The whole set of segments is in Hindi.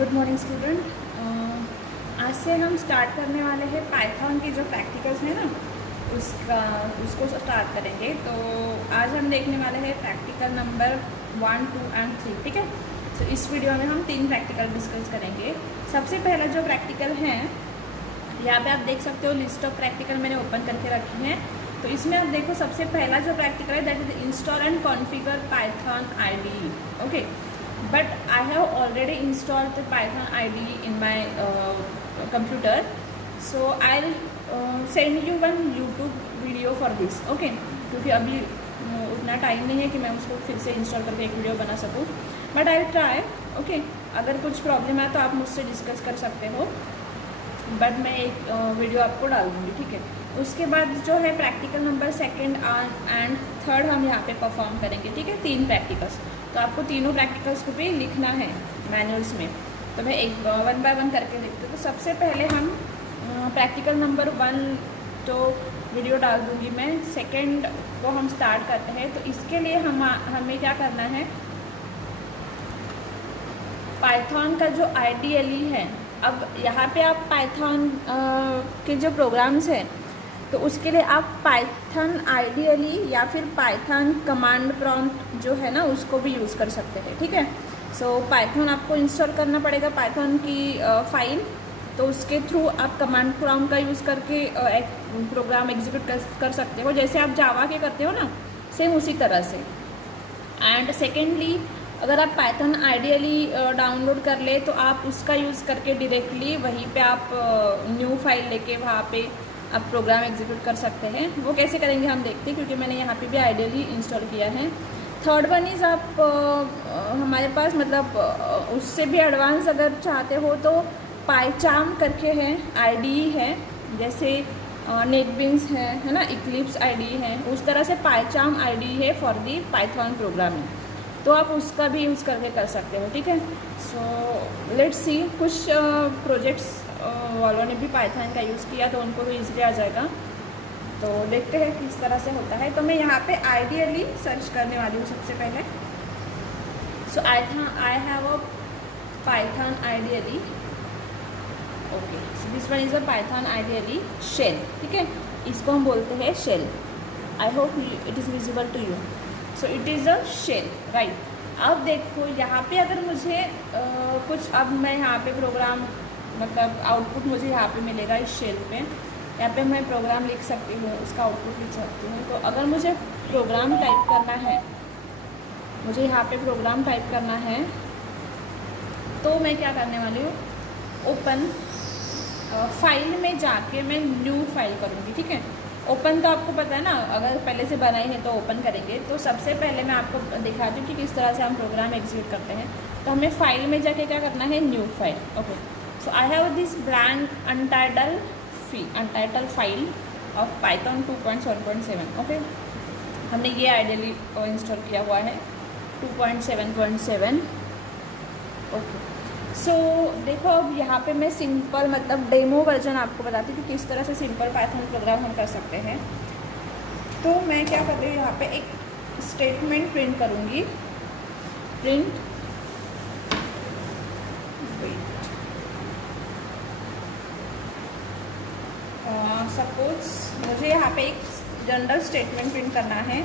Good morning student. आज से हम स्टार्ट करने वाले हैं पाइथन की जो प्रैक्टिकल्स हैं ना उसको स्टार्ट करेंगे। तो आज हम देखने वाले हैं प्रैक्टिकल नंबर 1, 2 एंड 3। ठीक है। तो इस वीडियो में हम 3 प्रैक्टिकल डिस्कस करेंगे। सबसे पहला जो प्रैक्टिकल है, यहाँ पे आप देख सकते हो लिस्ट ऑफ प्रैक्टिकल मैंने ओपन करके रखी है। तो इसमें आप देखो सबसे पहला जो प्रैक्टिकल है that is install and configure Python IDE। Okay, but I have already installed the Python IDE in my computer, so I'll send you one YouTube video for this। okay, क्योंकि अभी उतना टाइम नहीं है कि मैं उसको फिर से इंस्टॉल करके एक वीडियो बना सकूँ, बट आई ट्राई। ओके, अगर कुछ प्रॉब्लम है तो आप मुझसे डिस्कस कर सकते हो, बट मैं एक वीडियो आपको डाल दूँगी। ठीक है। उसके बाद जो है प्रैक्टिकल नंबर 2 एंड 3 हम यहाँ पे परफॉर्म करेंगे। ठीक है, 3 प्रैक्टिकल्स। तो आपको तीनों प्रैक्टिकल्स को भी लिखना है मैनुअल्स में। तो मैं एक 1 बाय 1 करके देखती हूँ। तो सबसे पहले हम प्रैक्टिकल नंबर 1 तो वीडियो डाल दूँगी मैं, 2 को हम स्टार्ट करते हैं। तो इसके लिए हमें क्या करना है, पाइथन का जो IDLE है। अब यहाँ पे आप पाइथन के जो प्रोग्राम्स हैं तो उसके लिए आप पाइथन IDLE या फिर पाइथन कमांड प्रॉम्प्ट जो है ना उसको भी यूज़ कर सकते हैं। ठीक है। सो पाइथन आपको इंस्टॉल करना पड़ेगा, पाइथन की फाइल। तो उसके थ्रू आप कमांड प्रॉम्प्ट का यूज़ करके एक प्रोग्राम एग्जीक्यूट कर सकते हो, जैसे आप जावा के करते हो ना, सेम उसी तरह से। एंड सेकेंडली, अगर आप पाइथन IDLE डाउनलोड कर ले तो आप उसका यूज़ करके डायरेक्टली वहीं पे आप न्यू फाइल लेके वहाँ पे आप प्रोग्राम एग्जीक्यूट कर सकते हैं। वो कैसे करेंगे हम देखते हैं, क्योंकि मैंने यहाँ पे भी IDLE इंस्टॉल किया है। 3rd वन इज़ आप हमारे पास मतलब उससे भी एडवांस अगर चाहते हो तो पाइचार्म करके है, IDE है, जैसे नेटबिन्स है ना, इक्लिप्स IDE है, उस तरह से पाइचार्म IDE है फॉर दी पाइथन प्रोग्रामिंग। तो आप उसका भी यूज़ करके कर सकते हो। ठीक है। सो लेट्स सी, कुछ प्रोजेक्ट्स वालों ने भी पाइथन का यूज़ किया तो उनको भी ईजिली आ जाएगा। तो देखते हैं किस तरह से होता है। तो मैं यहाँ पे IDLE सर्च करने वाली हूँ सबसे पहले। So I have a Python IDLE। Okay, so this one is a Python IDLE shell. ठीक है, इसको हम बोलते हैं shell. I hope it is visible to you. So it is a shell, right. अब देखो यहाँ पे अगर मुझे कुछ, अब मैं यहाँ पे प्रोग्राम मतलब आउटपुट मुझे यहाँ पे मिलेगा इस शेल पे। यहाँ पे मैं प्रोग्राम लिख सकती हूँ, उसका आउटपुट लिख सकती हूँ। तो अगर मुझे प्रोग्राम टाइप करना है, मुझे यहाँ पे प्रोग्राम टाइप करना है, तो मैं क्या करने वाली हूँ, ओपन फाइल में जाके मैं न्यू फाइल करूँगी। ठीक है। ओपन तो आपको पता है ना, अगर पहले से बनाए हैं तो ओपन करेंगे। तो सबसे पहले मैं आपको दिखाती हूँ कि किस तरह से हम प्रोग्राम एग्जीक्यूट करते हैं। तो हमें फाइल में जाके क्या करना है, new file. Okay, so I have this blank अनटाइटल file of Python 2.7.7। Okay, हमने ये IDLE इंस्टॉल किया हुआ है 2.7.7। ओके, सो देखो अब यहाँ पे मैं सिंपल मतलब डेमो वर्जन आपको बताती हूँ कि किस तरह से सिंपल पाइथन प्रोग्राम हम कर सकते हैं। तो मैं क्या कर रही हूँ, यहाँ पे एक स्टेटमेंट प्रिंट करूँगी। प्रिंट सपोज मुझे यहाँ पे एक जनरल स्टेटमेंट प्रिंट करना है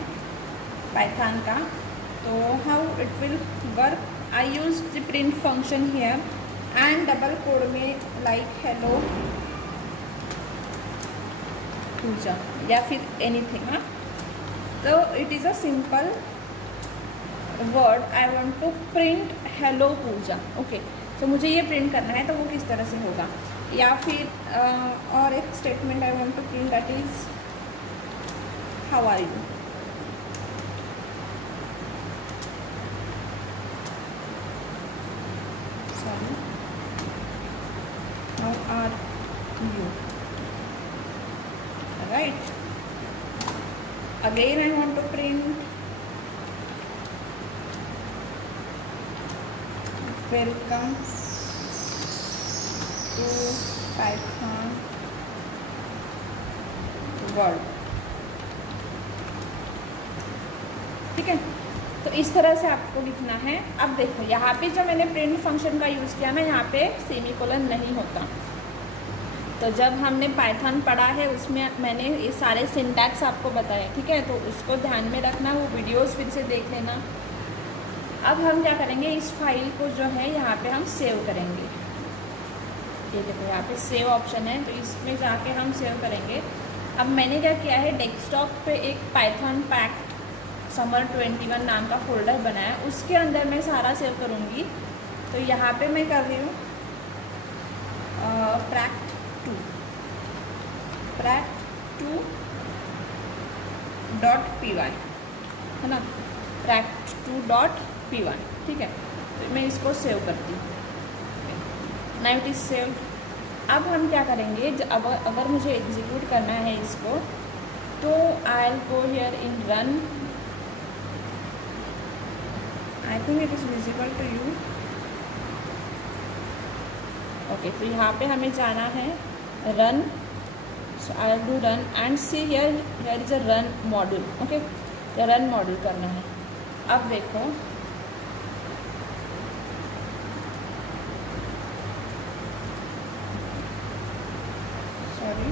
पाइथन का। तो how it will work, I use the print function here and double quote में लाइक हेलो पूजा या फिर एनीथिंग। हाँ, तो it is a simple word, I want to print hello Puja. Okay, तो मुझे ये प्रिंट करना है, तो वो किस तरह से होगा। या फिर और एक statement I want to print that is how are you. Sorry, how are you, right. Again I want to print welcome to Python world. ठीक है। तो इस तरह से आपको लिखना है। अब देखो यहाँ पे जो मैंने प्रिंट फंक्शन का यूज़ किया ना, यहाँ पे सेमीकोलन नहीं होता। तो जब हमने पाइथन पढ़ा है उसमें मैंने ये सारे सिंटैक्स आपको बताए, ठीक है, तो उसको ध्यान में रखना, वो वीडियोस फिर से देख लेना। अब हम क्या करेंगे, इस फाइल को जो है यहाँ पे हम सेव करेंगे। ये देखो यहाँ पे सेव ऑप्शन है, तो इसमें जाके हम सेव करेंगे। अब मैंने क्या किया है, डेस्कटॉप पे एक पाइथन पैक्ट समर 21 नाम का फोल्डर बनाया, उसके अंदर मैं सारा सेव करूँगी। तो यहाँ पे मैं कर रही हूँ pract2.py है ना, pract2.py, ठीक है। तो मैं इसको सेव करती हूँ। Now it is saved. अब हम क्या करेंगे, अब अगर मुझे एग्जीक्यूट करना है इसको, तो I will go here in run. I think it is visible to you. Okay, तो यहाँ पे हमें जाना है run. So I will do run and see here is a run module. Okay, तो रन मॉड्यूल करना है। अब देखो सॉरी,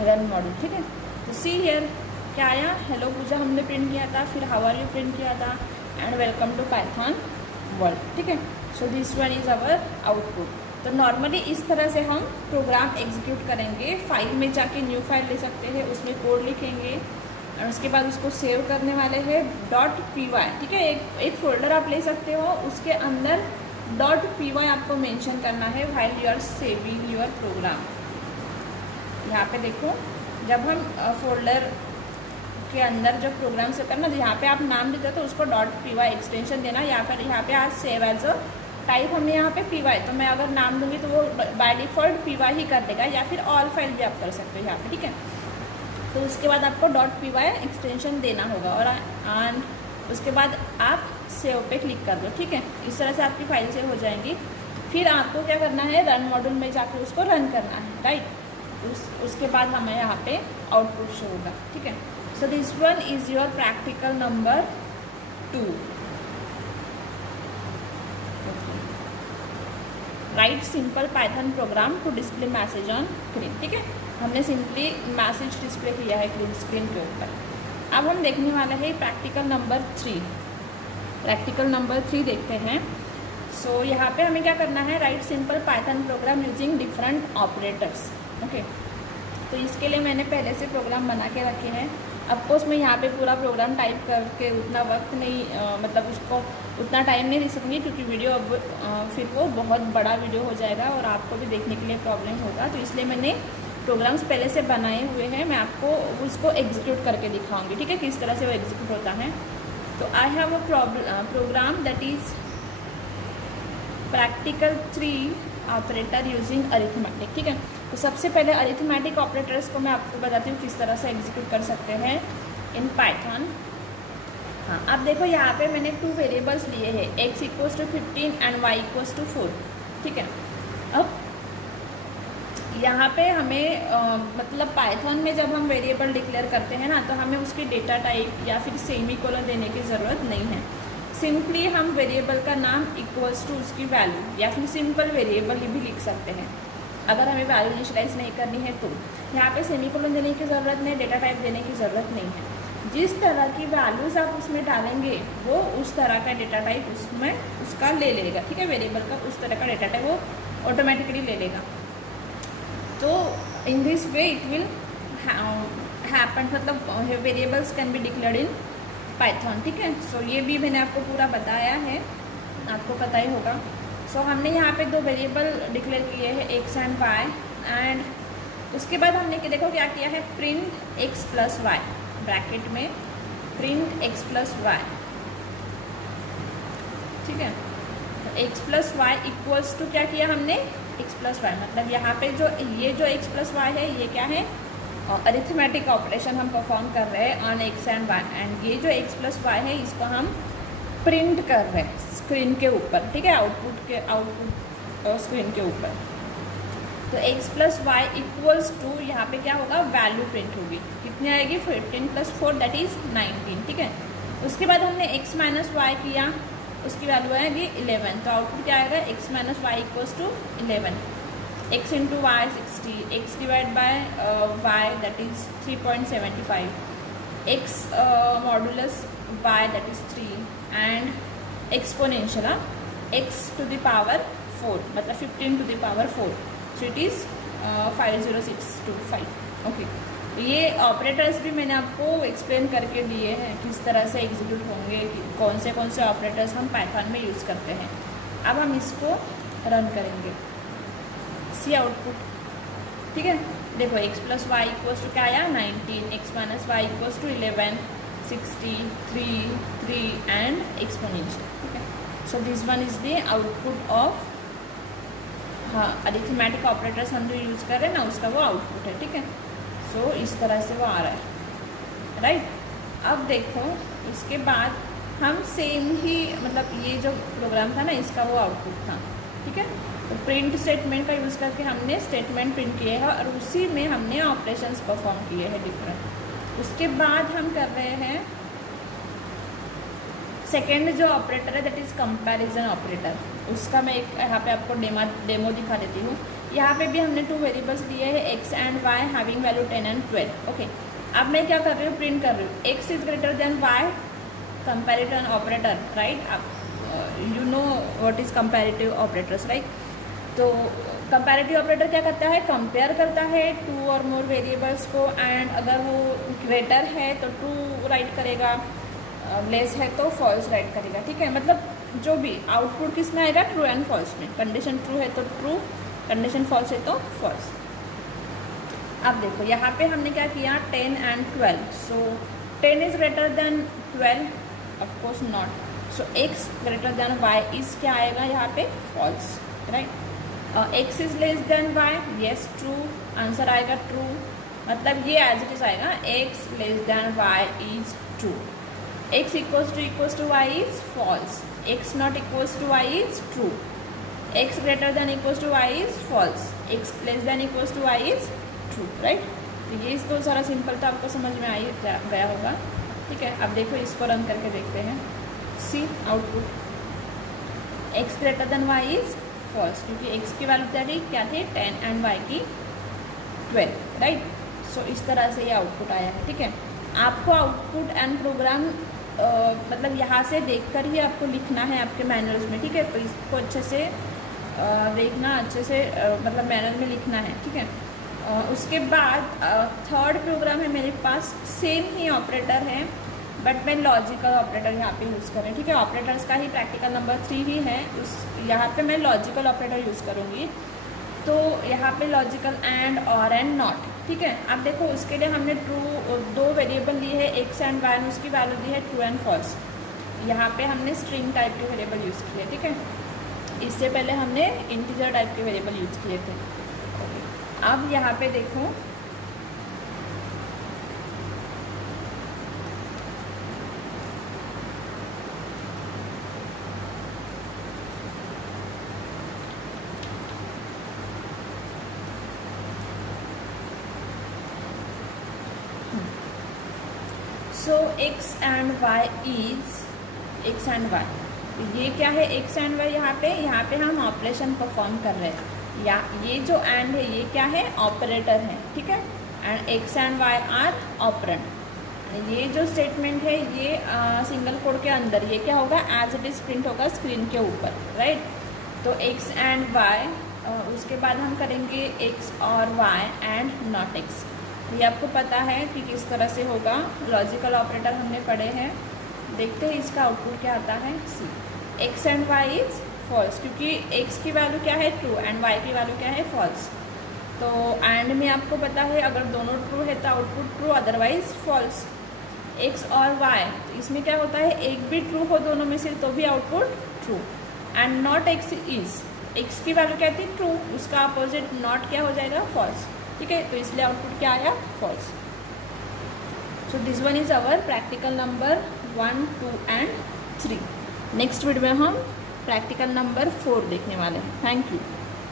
रन मॉड्यूल, ठीक है। तो सी हियर क्या आया, हेलो पूजा हमने प्रिंट किया था, फिर हाउ आर यू प्रिंट किया था, and welcome to Python world, ठीक है। So this one is our output. तो नॉर्मली इस तरह से हम प्रोग्राम एग्जीक्यूट करेंगे। फाइल में जाके न्यू फाइल ले सकते हैं, उसमें कोड लिखेंगे और उसके बाद उसको सेव करने वाले हैं .py, ठीक है। एक फोल्डर आप ले सकते हो, उसके अंदर .py आपको मेंशन करना है while you are saving your program. यहाँ पे देखो, जब हम फोल्डर के अंदर जो प्रोग्राम से करना, तो यहाँ पे आप नाम देते हो तो उसको .py एक्सटेंशन देना, या फिर यहाँ पे आज सेव एज अ टाइप हमने यहाँ पे py, तो मैं अगर नाम दूंगी तो वो बाय डिफ़ॉल्ट py ही कर देगा, या फिर ऑल फाइल भी आप कर सकते हो यहाँ पे, ठीक है। तो उसके बाद आपको .py एक्सटेंशन देना होगा और उसके बाद आप सेव पे क्लिक कर दो, ठीक है। इस तरह से आपकी फाइल सेव हो जाएंगी। फिर आपको क्या करना है, रन मॉड्यूल में जाकर उसको रन करना है, राइट। उसके बाद हमें यहाँ पे आउटपुट शो होगा, ठीक है। So this one is your practical number 2। Right simple Python program to display message on screen, ठीक है। हमने सिंपली मैसेज डिस्प्ले किया है स्क्रीन के ऊपर। अब हम देखने वाले हैं प्रैक्टिकल नंबर 3। प्रैक्टिकल नंबर 3 देखते हैं। सो यहाँ पे हमें क्या करना है, right simple Python programme using different operators, okay. तो इसके लिए मैंने पहले से प्रोग्राम बना के रखे हैं। अफकोर्स मैं यहाँ पे पूरा प्रोग्राम टाइप करके उतना वक्त नहीं मतलब उसको उतना टाइम नहीं दे सकूँगी, क्योंकि वीडियो अब फिर वो बहुत बड़ा वीडियो हो जाएगा और आपको भी देखने के लिए प्रॉब्लम होगा। तो इसलिए मैंने प्रोग्राम्स पहले से बनाए हुए हैं, मैं आपको उसको एग्जीक्यूट करके दिखाऊँगी, ठीक है, किस तरह से वो एग्जीक्यूट होता है। तो I have a program that is practical 3 operator using arithmetic, ठीक है। तो सबसे पहले अरिथमेटिक ऑपरेटर्स को मैं आपको बताती हूँ किस तरह से एग्जीक्यूट कर सकते हैं इन पाइथन। हाँ, अब देखो यहाँ पे मैंने 2 वेरिएबल्स लिए हैं, x = 15 एंड y = 4, ठीक है। अब यहाँ पे हमें मतलब पाइथन में जब हम वेरिएबल डिक्लेयर करते हैं ना, तो हमें उसकी डेटा टाइप या फिर सेमीकोलन देने की ज़रूरत नहीं है। सिंपली हम वेरिएबल का नाम इक्वल्स टू उसकी वैल्यू, या फिर सिंपल वेरिएबल भी लिख सकते हैं अगर हमें वैल्यू इनिशियलाइज नहीं करनी है। तो यहाँ पे सेमीकोलन देने की ज़रूरत नहीं, डेटा टाइप देने की ज़रूरत नहीं है। जिस तरह की वैल्यूज़ आप उसमें डालेंगे वो उस तरह का डेटा टाइप उसमें उसका ले लेगा, ठीक है। वेरिएबल का उस तरह का डेटा टाइप वो ऑटोमेटिकली ले लेगा। तो in this way it will happen, मतलब variables can be declared in Python, ठीक है। सो ये भी मैंने आपको पूरा बताया है, आपको पता ही होगा। सो हमने यहाँ पे 2 वेरिएबल डिक्लेयर किए हैं, x एंड y, एंड उसके बाद हमने देखो क्या किया है, प्रिंट x + y, ब्रैकेट में प्रिंट x + y, ठीक है। तो x + y इक्वल्स टू क्या किया हमने, x + y, मतलब यहाँ पे जो ये जो x + y है ये क्या है, अरिथमेटिक ऑपरेशन हम परफॉर्म कर रहे हैं on x and y, and ये जो एक्स प्लस वाई है इसको हम प्रिंट कर रहे हैं स्क्रीन के ऊपर, ठीक है, आउटपुट स्क्रीन के ऊपर। तो x plus y equals to, यहाँ पे क्या होगा, वैल्यू प्रिंट होगी, कितनी आएगी, 15 + 4 दैट इज़ 19, ठीक है। उसके बाद हमने x माइनस वाई किया, उसकी वैल्यू आएगी 11, तो आउटपुट क्या आएगा, x minus Y equals to 11, x into y 60, x divide by y that is 3.75, x modulus y that is 3, and exponential x to the power 4, मतलब 15 to the power 4, so it is 50625, okay. ये ऑपरेटर्स भी मैंने आपको एक्सप्लेन करके दिए हैं किस तरह से एग्जीक्यूट होंगे, कौन से ऑपरेटर्स हम पाइथन में यूज़ करते हैं। अब हम इसको रन करेंगे, सी आउटपुट, ठीक है। देखो x plus y equals to क्या आया 19, x minus Y equals to 11, 60, 3 and exponential, ठीक है। So this one is the output of, हाँ, अरिथमेटिक ऑपरेटर्स हम जो यूज़ कर रहे हैं ना उसका वो आउटपुट है, ठीक है। सो इस तरह से वो आ रहा है, राइट। अब देखो उसके बाद हम सेम ही, मतलब ये जो प्रोग्राम था ना इसका वो आउटपुट था, ठीक है। तो प्रिंट स्टेटमेंट का यूज़ करके हमने स्टेटमेंट प्रिंट किए हैं और उसी में हमने ऑपरेशंस परफॉर्म किए हैं डिफरेंट। उसके बाद हम कर रहे हैं सेकेंड जो ऑपरेटर है दैट इज़ कंपैरिजन ऑपरेटर, उसका मैं एक यहाँ पे आपको डेमो दिखा देती हूँ। यहाँ पे भी हमने 2 वेरिएबल्स दिए हैं x and y having value 10 and 12, okay. अब मैं क्या कर रही हूँ, प्रिंट कर रही हूँ x is greater than y, comparison operator, right. आप you know what is comparative operators, right. तो कंपैरेटिव ऑपरेटर क्या करता है, कंपेयर करता है 2 और मोर वेरिएबल्स को, एंड अगर वो ग्रेटर है तो ट्रू राइट करेगा, लेस है तो फॉल्स राइट करेगा, ठीक है। मतलब जो भी आउटपुट किस में आएगा, ट्रू एंड फॉल्स में, कंडीशन ट्रू है तो ट्रू, कंडीशन फॉल्स है तो फॉल्स। अब देखो यहाँ पे हमने क्या किया, 10 and 12, so 10 is greater than 12, of course not, so x greater than y is क्या आएगा यहाँ पे, false, right. x is less than y, yes true, answer आएगा ट्रू, मतलब ये एज इट इज आएगा, x less than y is true, x equals to y is false, x not equals to y is true, x greater than equals to y is false, x less than equals to y is true, right। तो ये इसको सारा सिंपल तो आपको समझ में आ ही गया होगा, ठीक है। अब देखो इसको रन करके देखते हैं, see output, x greater than y is false, क्योंकि x की वैल्यू क्या थी 10 एंड y की 12, राइट। सो इस तरह से ये आउटपुट आया है, ठीक है। आपको आउटपुट एंड प्रोग्राम मतलब यहाँ से देखकर ही आपको लिखना है आपके मैनुअल्स में, ठीक है। तो इसको अच्छे से देखना, अच्छे से मतलब मैनुअल में लिखना है, ठीक है। उसके बाद थर्ड प्रोग्राम है मेरे पास, सेम ही ऑपरेटर है बट मैं लॉजिकल ऑपरेटर यहाँ पे यूज़ कर रही हूँ, ठीक है। ऑपरेटर्स का ही प्रैक्टिकल नंबर 3 ही है, उस यहाँ पे मैं लॉजिकल ऑपरेटर यूज़ करूँगी। तो यहाँ पे लॉजिकल एंड, और एंड, नॉट, ठीक है। अब देखो उसके लिए हमने ट्रू 2 वेरिएबल दी है x एंड y, उसकी वैल्यू दी है ट्रू एंड फॉल्स। यहाँ पे हमने स्ट्रिंग टाइप के वेरिएबल यूज़ किए, ठीक है। इससे पहले हमने इंटीजर टाइप के वेरिएबल यूज़ किए थे, ओके। अब यहाँ पे देखो सो x and y is x and y, ये क्या है x एंड y, यहाँ पे हम ऑपरेशन परफॉर्म कर रहे हैं, या ये जो एंड है ये क्या है, ऑपरेटर है, ठीक है। And x and y are operand. ये जो स्टेटमेंट है ये सिंगल कोड के अंदर ये क्या होगा, एज इट इज प्रिंट होगा स्क्रीन के ऊपर, राइट। तो x एंड y, उसके बाद हम करेंगे x और y एंड नॉट x। ये आपको पता है कि किस तरह से होगा, लॉजिकल ऑपरेटर हमने पढ़े हैं। देखते हैं इसका आउटपुट क्या आता है, see x and y is false, क्योंकि x की वैल्यू क्या है ट्रू एंड y की वैल्यू क्या है फॉल्स। तो एंड में आपको पता है अगर दोनों ट्रू है तो output true, otherwise false. x और y, तो इसमें क्या होता है, एक भी ट्रू हो दोनों में से तो भी output true. And not x is, x की वैल्यू क्या थी ट्रू, उसका अपोजिट नॉट क्या हो जाएगा, फॉल्स। ठीक है, तो इसलिए आउटपुट क्या आया, false. So this one is our practical number 1, 2 and 3। Next video में हम प्रैक्टिकल नंबर 4 देखने वाले हैं। Thank you.